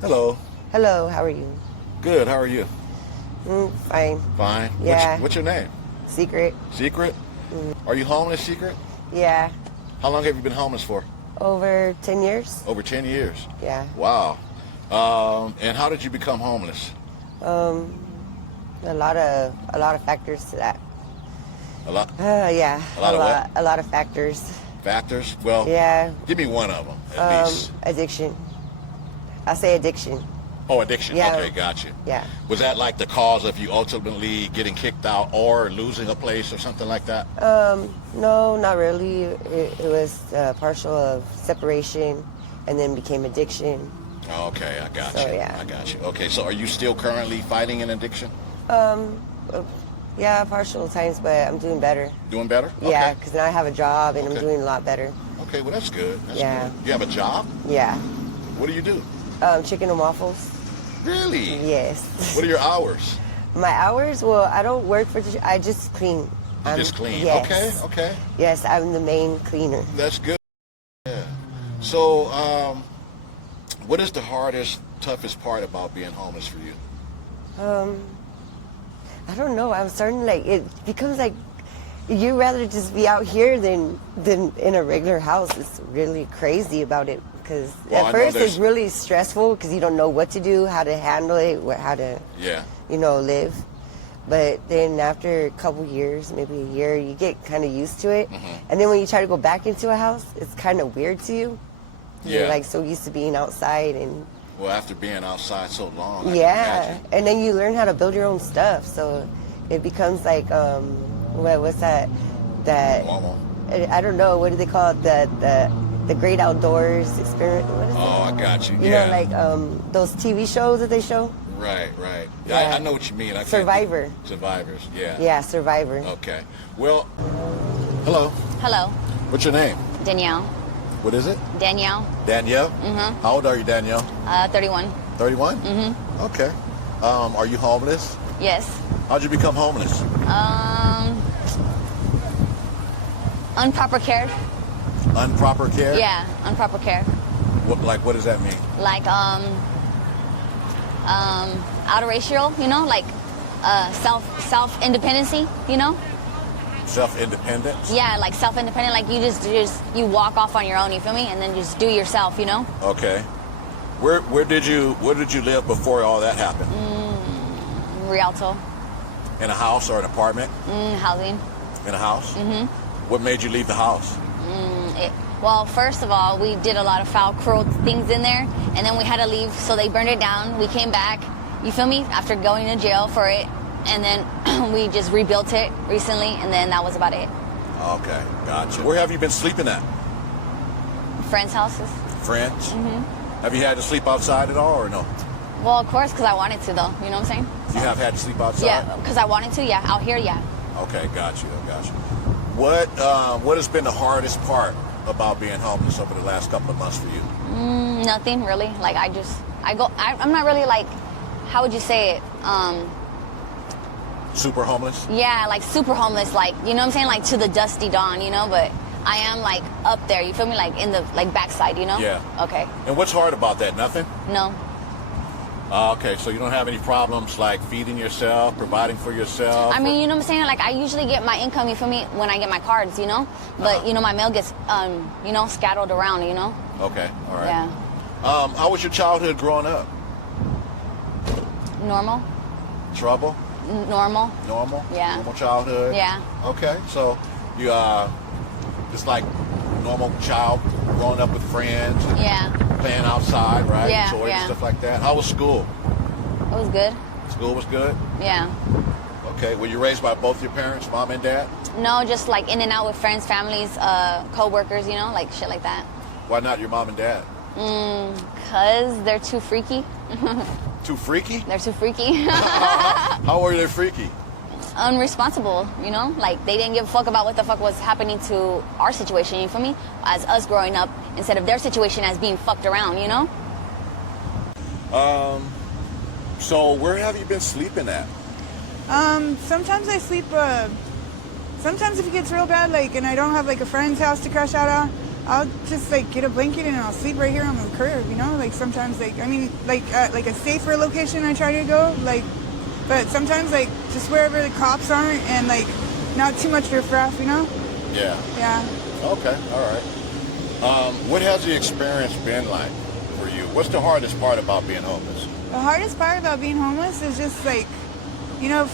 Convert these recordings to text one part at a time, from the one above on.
Hello. Hello, how are you? Good. How are you? Fine. Fine. Yeah. What's your name? Secret? Secret? Are you homeless, Secret? Yeah. How long have you been homeless for? Over 10 years? Over 10 years. Yeah. Wow. And how did you become homeless? A lot of factors to that. A lot. Yeah. A lot of what? A lot of factors. Factors? Well, Yeah. give me one of them at least. Addiction. I say addiction. Oh, addiction. Yeah. Okay, gotcha. Yeah. Was that like the cause of you ultimately getting kicked out or losing a place or something like that? No, not really. It was partial of separation and then became addiction. Okay, I got So, you. yeah. I got you. Okay, so are you still currently fighting an addiction? Yeah, partial times, but I'm doing better. Doing better? Yeah, Okay. because now I have a job and Okay. I'm doing a lot better. Okay, well that's good. That's Yeah. good. You have a job? Yeah. What do you do? Chicken and waffles. Really? Yes. What are your hours? My hours? Well, I don't work for I just clean. You just clean. Yes. Okay, okay. Yes, I'm the main cleaner. That's good. Yeah. So, what is the hardest, toughest part about being homeless for you? I don't know. I'm starting it becomes like you'd rather just be out here than in a regular house. It's really crazy about it because Well, I at know first there's- it's really stressful because you don't know what to do, how to handle it, how to Yeah. live. But then after a couple years, maybe a year, you get kind of used to it. And then when you try to go back into a house, it's kind of weird to you. Yeah. You're so used to being outside and Well, after being outside so long, I can yeah. imagine. And then you learn how to build your own stuff. So it becomes what's that? Normal. I don't know, what do they call it? The great outdoors experiment. What is it? Oh, I got you. You Yeah. know, those TV shows that they show? Right, right. Yeah. I know what you mean. I can't Survivor. think- Survivors, yeah. Yeah, Survivor. Okay. Well, hello. Hello, What's your name? Danielle. What is it? Danielle, Danielle? Mm-hmm. How old are you, Danielle? 31. 31? Mm-hmm. Okay. Are you homeless? Yes. How'd you become homeless? Improper care. Improper care? Yeah, improper care. What does that mean? Like out of ratio, self independency, Self-independence? Yeah, like self independent, like you walk off on your own, you feel me, and then just do yourself, Okay. Where did you live before all that happened? Rialto, In a house or an apartment? housing. In a house? Mm-hmm. What made you leave the house? Well, first of all, we did a lot of foul, cruel things in there, and then we had to leave, so they burned it down. We came back, you feel me, after going to jail for it, and then we just rebuilt it recently, and then that was about it. Okay, gotcha. Where have you been sleeping at? Friends' houses. Friends? Mm-hmm. Have you had to sleep outside at all or no? Well, of course, because I wanted to, though, you know what I'm saying? You have had to sleep outside? Yeah, because I wanted to, yeah. Out here, yeah. Okay, got you. What has been the hardest part about being homeless over the last couple of months for you? Nothing, really. Like, I'm not really, how would you say it? Super homeless? Yeah, super homeless, you know what I'm saying? To the dusty dawn, but I am, up there, you feel me? In the, backside, Yeah. Okay. And what's hard about that? Nothing? No. Okay, so you don't have any problems feeding yourself, providing for yourself? I mean, you know what I'm saying? I usually get my income, you feel me, when I get my cards, But, my mail gets, scattered around, Okay, all right. Yeah. How was your childhood growing up? Normal. Trouble? Normal. Normal? Yeah. Normal childhood? Yeah. Okay, so you just like normal child growing up with friends and Yeah. playing outside, right? Yeah, Toys yeah. and stuff like that. How was school? It was good. School was good? Yeah. Okay, were you raised by both your parents, mom and dad? No, just in and out with friends, families, co-workers, shit like that. Why not your mom and dad? Cause they're too freaky. Too freaky? They're too freaky. How were they freaky? Unresponsible, they didn't give a fuck about what the fuck was happening to our situation, you feel me? As us growing up, instead of their situation as being fucked around, So where have you been sleeping at? Sometimes I sleep, sometimes if it gets real bad, and I don't have a friend's house to crash out I'll just like get a blanket and I'll sleep right here on the curb, you know? Like sometimes like, I mean, like like a safer location I try to go, like, but sometimes like just wherever the cops aren't and like not too much riffraff, you know? Yeah. Yeah. Okay. All right. What has the experience been like for you? What's the hardest part about being homeless? The hardest part about being homeless is just like, you know,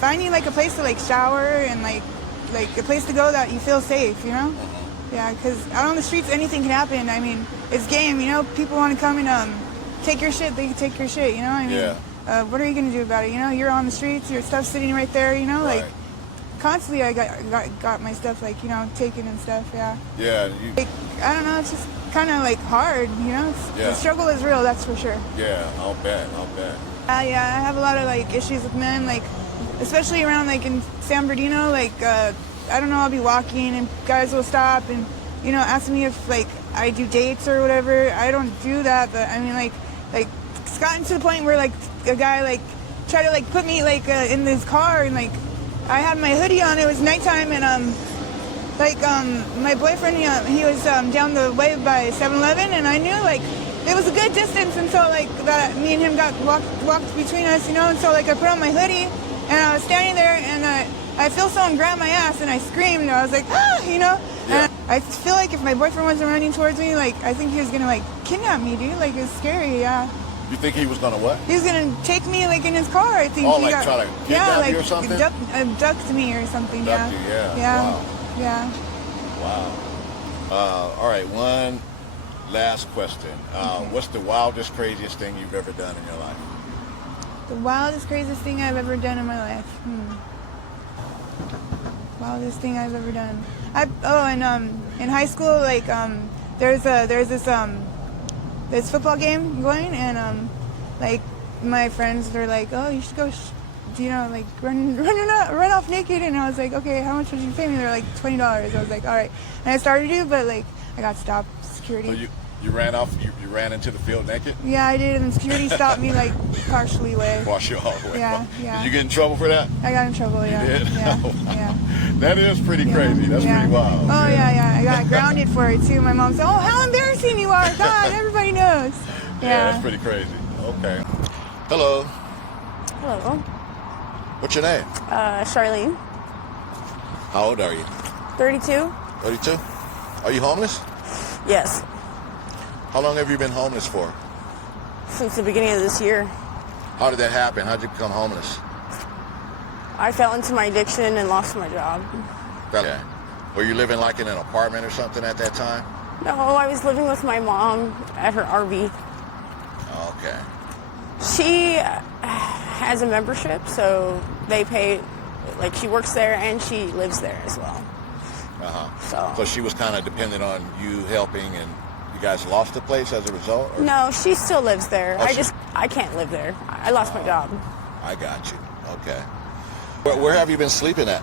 finding like a place to like shower and like a place to go that you feel safe, you know? Yeah, because out on the streets anything can happen. I mean, it's game, you know? People want to come and take your shit, they can take your shit, you know? I mean, Yeah. What are you going to do about it? You know, you're on the streets, your stuff's sitting right there, you know? Right. Like, constantly I got my stuff, like, you know, taken and stuff, yeah. Yeah. Like, I don't know, it's just kind of like hard, you know? Yeah. The struggle is real, that's for sure. Yeah. I'll bet. Yeah, I have a lot of like issues with men, like especially around like in San Bernardino, like I don't know, I'll be walking and guys will stop and, you know, ask me if like I do dates or whatever. I don't do that, but I mean like it's gotten to the point where like a guy like tried to like put me like in his car and like I had my hoodie on, it was nighttime and my boyfriend he was down the way by 7-Eleven and I knew like it was a good distance until like that me and him got walked between us, you know, and so like I put on my hoodie and I was standing there and I feel someone grab my ass and I screamed and I was like, ah, you know? Yeah. And I feel like if my boyfriend wasn't running towards me, like I think he was gonna like kidnap me, dude. Like it's scary, yeah. You think he was gonna what? He was gonna take me like in his car, I think. Oh, he like got, try to kidnap yeah, like, you or something? Abduct me or something, Abduct yeah. you, yeah. Yeah. Wow. Yeah. Wow. All right, one last question. What's the wildest, craziest thing you've ever done in your life? The wildest, craziest thing I've ever done in my life. Wildest thing I've ever done. In high school, like there's this football game going, and like my friends were like, oh, you should go, you know, like run off naked, and I was like, okay, how much would you pay me? They're like $20. I was like, all right, and I started to, but like I got stopped, security. So you ran off, you ran into the field naked? Yeah, I did, and security stopped me like partially way. Wash you all the way. Yeah, yeah. Did you get in trouble for that? I got in trouble, yeah. You did? Yeah, Wow. yeah. That is pretty crazy. That's yeah. pretty wild. Oh, yeah. I got grounded for it, too. My mom said, oh, how embarrassing you are. God, everybody knows. Yeah, that's pretty crazy. Okay. Hello. Hello. What's your name? Charlene. How old are you? 32? 32? Are you homeless? Yes. How long have you been homeless for? Since the beginning of this year. How did that happen? How did you become homeless? I fell into my addiction and lost my job. Okay. Were you living like in an apartment or something at that time? No, I was living with my mom at her RV. Okay. She has a membership, so they pay, like she works there and she lives there as well. So she was kind of dependent on you helping, and you guys lost the place as a result? Or? No, she still lives there. Oh, I can't live there. I lost my job. I got you. Okay. Where have you been sleeping at?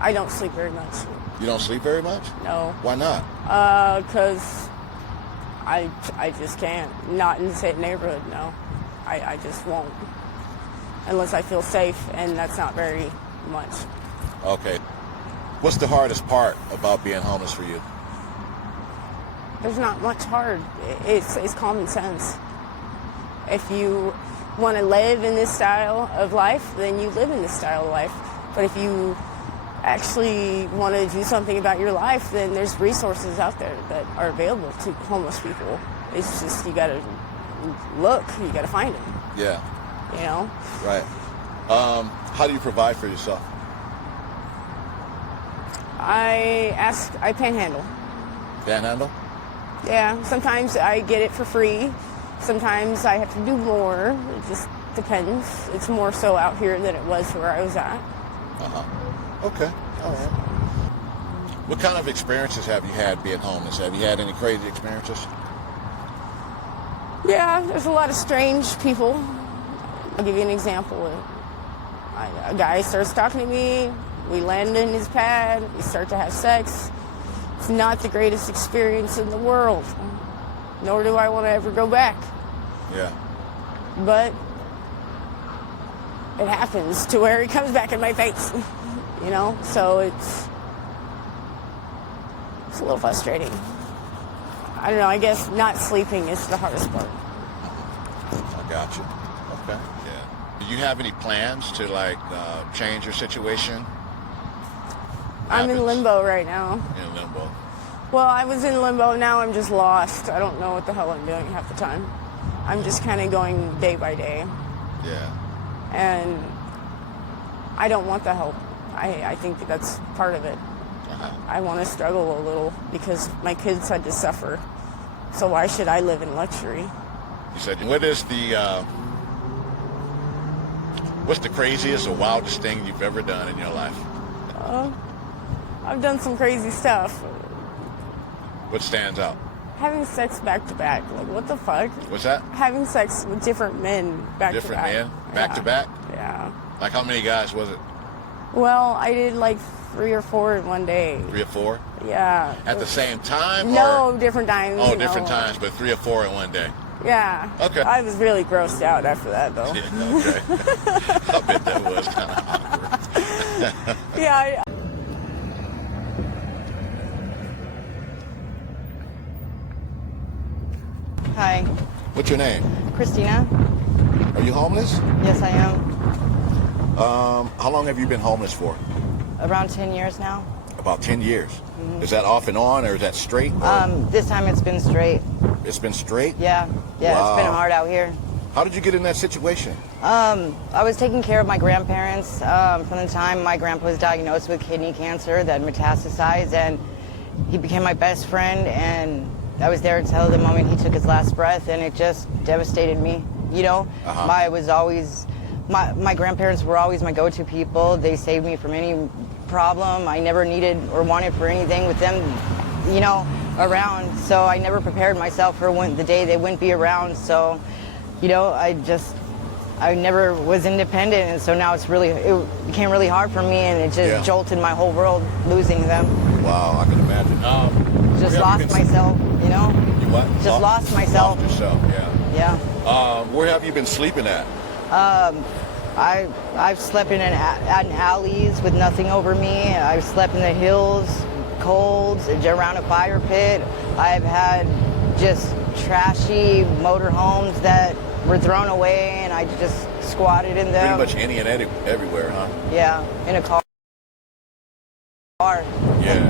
I don't sleep very much. You don't sleep very much? No. Why not? Because I just can't. Not in the same neighborhood, no. I just won't. Unless I feel safe, and that's not very much. Okay. What's the hardest part about being homeless for you? There's not much hard. It's common sense. If you want to live in this style of life, then you live in this style of life. But if you actually want to do something about your life, then there's resources out there that are available to homeless people. It's just you got to look, you got to find them. Yeah. You know? Right. How do you provide for yourself? I panhandle. Panhandle? Yeah, sometimes I get it for free. Sometimes I have to do more. It just depends. It's more so out here than it was where I was at. Okay. All right. What kind of experiences have you had being homeless? Have you had any crazy experiences? Yeah, there's a lot of strange people. I'll give you an example. A guy starts talking to me. We land in his pad. We start to have sex. It's not the greatest experience in the world. Nor do I want to ever go back. Yeah. But it happens to where he comes back in my face. You know? So it's It's a little frustrating. I don't know. I guess not sleeping is the hardest part. I got you. Okay. Yeah. Do you have any plans to like change your situation? I'm in limbo right now. In limbo. Well, I was in limbo. Now I'm just lost. I don't know what the hell I'm doing half the time. I'm just kind of going day by day. Yeah. And I don't want the help. I think that's part of it. Uh-huh. I want to struggle a little because my kids had to suffer. So why should I live in luxury? You said, what's the craziest or wildest thing you've ever done in your life? I've done some crazy stuff. What stands out? Having sex back to back. Like, what the fuck? What's that? Having sex with different men back to back. Different men? Back to back? Yeah. Like how many guys was it? Well, I did like 3 or 4 in one day. 3 or 4? Yeah. At the same time? No, or? different times. Oh, different times, but 3 or 4 in one day. Yeah. Okay. I was really grossed out after that, though. Yeah, okay. I bet that was kind of awkward. Yeah. Hi, What's your name? Christina. Are you homeless? Yes, I am. How long have you been homeless for? Around 10 years now. About 10 years. Is that off and on, or is that straight? This time it's been straight. It's been straight? Yeah, Wow. It's been hard out here. How did you get in that situation? I was taking care of my grandparents from the time my grandpa was diagnosed with kidney cancer that metastasized, and he became my best friend, and I was there until the moment he took his last breath, and it just devastated me. You know, my grandparents were always my go-to people. They saved me from any problem. I never needed or wanted for anything with them, you know, around. So I never prepared myself for the day they wouldn't be around. So, you know, I never was independent, and so now it became really hard for me, and it just jolted my whole world losing them. Wow, I can imagine. Just lost myself, you know? You what? Just lost myself. Lost yourself, yeah. Yeah. Where have you been sleeping at? I've slept in alleys with nothing over me. I've slept in the hills, cold, around a fire pit. I've had just trashy motorhomes that were thrown away, and I just squatted in them. Pretty much any and everywhere, huh? Yeah, in a car. Yeah.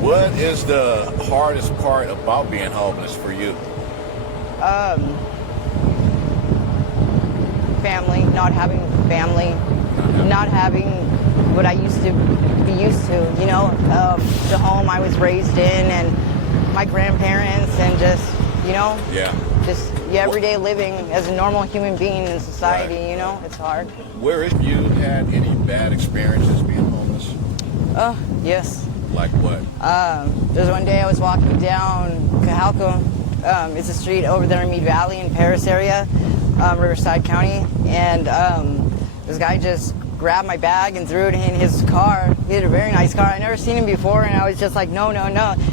What is the hardest part about being homeless for you? Family, not having family, not having what I used to be used to, you know, the home I was raised in, and my grandparents, and just, you know, just everyday living as a normal human being in society, you know, it's hard. Where have you had any bad experiences being homeless? Yes. Like what? There's one day I was walking down Cajalco. It's a street over there in Mead Valley in Paris area, Riverside County, and this guy just grabbed my bag and threw it in his car. He had a very nice car. I never seen him before, and I was just like, no.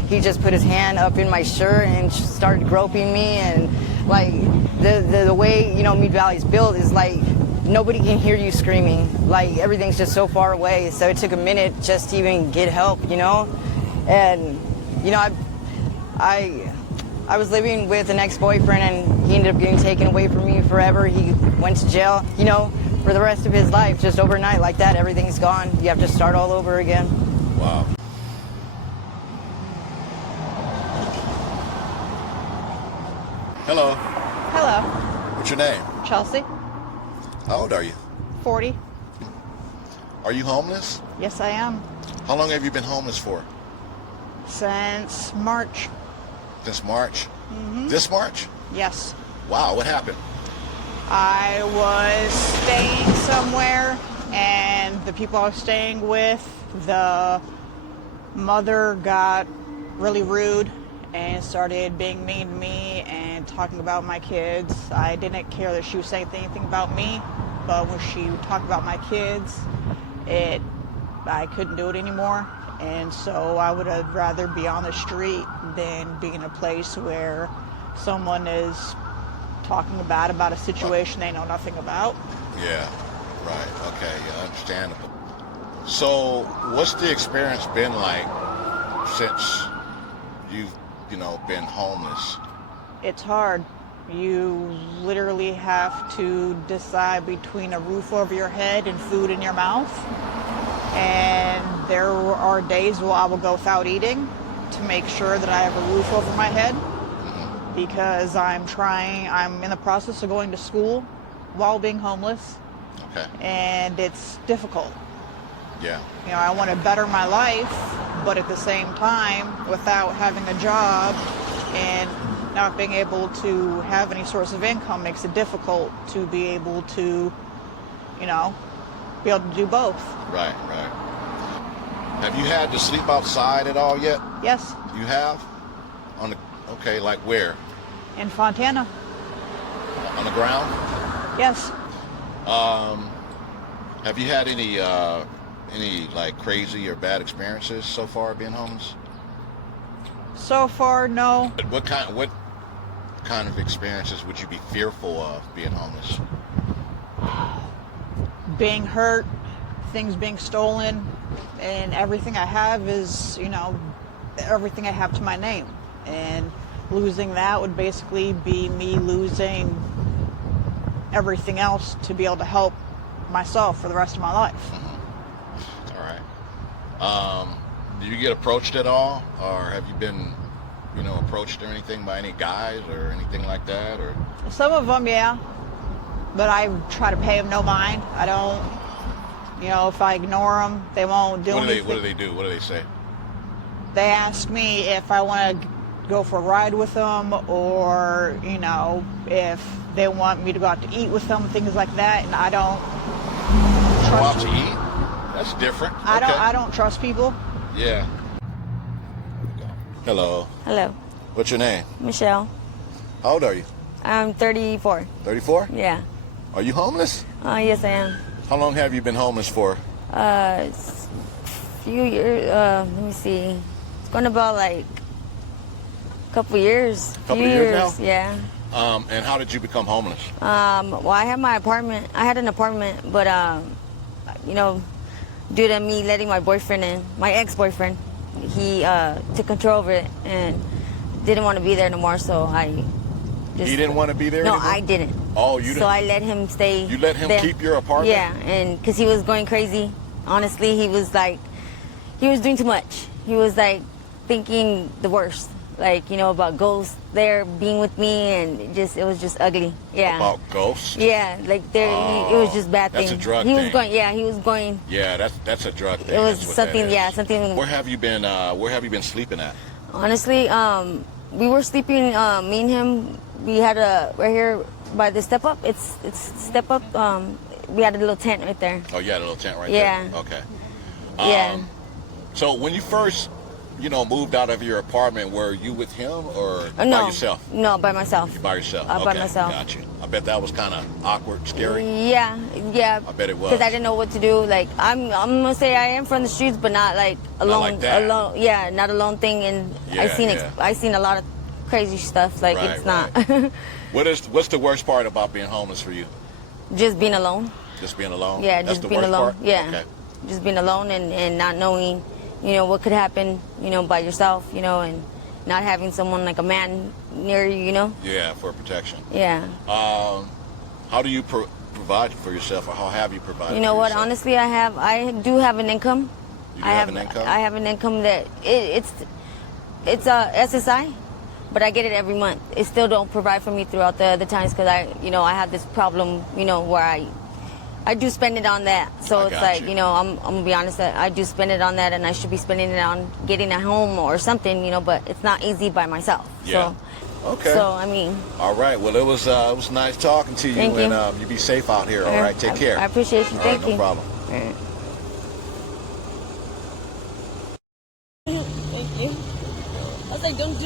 He just put his hand up in my shirt and started groping me, and like the way, you know, Mead Valley's built is like nobody can hear you screaming. Like everything's just so far away. So it took a minute just to even get help, you know. And you know, I was living with an ex-boyfriend, and he ended up getting taken away from me forever. He went to jail, you know, for the rest of his life. Just overnight like that, everything's gone. You have to start all over again. Wow. Hello. Hello, What's your name? Chelsea, How old are you? 40. Are you homeless? Yes, I am. How long have you been homeless for? Since March. Since March? This March? Yes. Wow, what happened? I was staying somewhere, and the people I was staying with, the mother got really rude and started being mean to me and talking about my kids. I didn't care that she was saying anything about me, but when she talked about my kids, I couldn't do it anymore. And so I would have rather be on the street than be in a place where someone is talking bad about a situation they know nothing about. Yeah, right. Okay, yeah, understandable. So, what's the experience been like since you've, been homeless? It's hard. You literally have to decide between a roof over your head and food in your mouth. And there are days where I will go without eating to make sure that I have a roof over my head, because I'm in the process of going to school while being homeless. Okay. And it's difficult. Yeah. I want to better my life, but at the same time, without having a job and not being able to have any source of income, makes it difficult to be able to, be able to do both. Right. Have you had to sleep outside at all yet? Yes. You have? Okay, like where? In Fontana. On the ground? Yes. Have you had any like crazy or bad experiences so far being homeless? So far, no. What kind of experiences would you be fearful of being homeless? Being hurt, things being stolen, and everything I have is, everything I have to my name. And losing that would basically be me losing everything else to be able to help myself for the rest of my life. All right. Do you get approached at all, or have you been, approached or anything by any guys or anything like that, or? Some of them, yeah, but I try to pay them no mind. I don't, if I ignore them, they won't do anything. What do they do? What do they say? They ask me if I want to go for a ride with them, or if they want me to go out to eat with them, things like that, and I don't Go out trust. to eat? That's different. I don't trust people. Yeah. Hello. Hello, What's your name? Michelle. How old are you? I'm 34. 34? Yeah. Are you homeless? Yes, I am. How long have you been homeless for? It's a few years. Let me see. It's going about like a couple years. Couple of years now? Yeah. And how did you become homeless? Well, I had my apartment. I had an apartment, but due to me letting my boyfriend in, my ex-boyfriend, he took control of it and didn't want to be there no more. So I just. He didn't want to be there No, anymore? I didn't. Oh, you didn't? So I let him stay. You let him there. keep your apartment? Yeah, and because he was going crazy. Honestly, he was doing too much. He was like thinking the worst, about ghosts there being with me, and it was just ugly. Yeah. About ghosts? Yeah, it was just bad thing. That's a drug he thing. was going. Yeah, he was going. Yeah, that's a drug thing. It was That's what something. that is. Yeah, something. Where have you been sleeping at? Honestly, we were sleeping. Me and him. We had right here by the step up. It's step up. We had a little tent right there. Oh, you had a little tent right Yeah. there? Okay. Yeah. So when you first, moved out of your apartment, were you with him or by No. yourself? No, by myself. You by yourself? By Okay, myself. Got you. I bet that was kind of awkward, scary. Yeah. I bet it was. Because I didn't know what to do. I'm gonna say I am from the streets, but not alone. like that. Alone. Yeah, not alone thing. And Yeah, yeah. I seen a lot of crazy stuff. Right, It's not What's the worst part about being homeless for you? just being alone. Just being alone? Yeah, That's just the being worst alone. part? Yeah. Okay. Just being alone and not knowing, what could happen, by yourself, and not having someone like a man near you, Yeah, for protection. Yeah. How do you provide for yourself, or how have you provided? You know for what? yourself? Honestly, I do have an income. You do have an income? I have an income that it's a SSI, but I get it every month. It still don't provide for me throughout the times because I have this problem, where I do spend it on that. So I it's got you. I'm gonna be honest that I do spend it on that, and I should be spending it on getting a home or something, but it's not easy by myself. Yeah. Okay. So I mean. All right. Well, it was nice talking to you, Thank you. and you be safe out here. All right. Take care. I appreciate you. All Thank right, you. No problem. All right. Thank you. I was like, don't.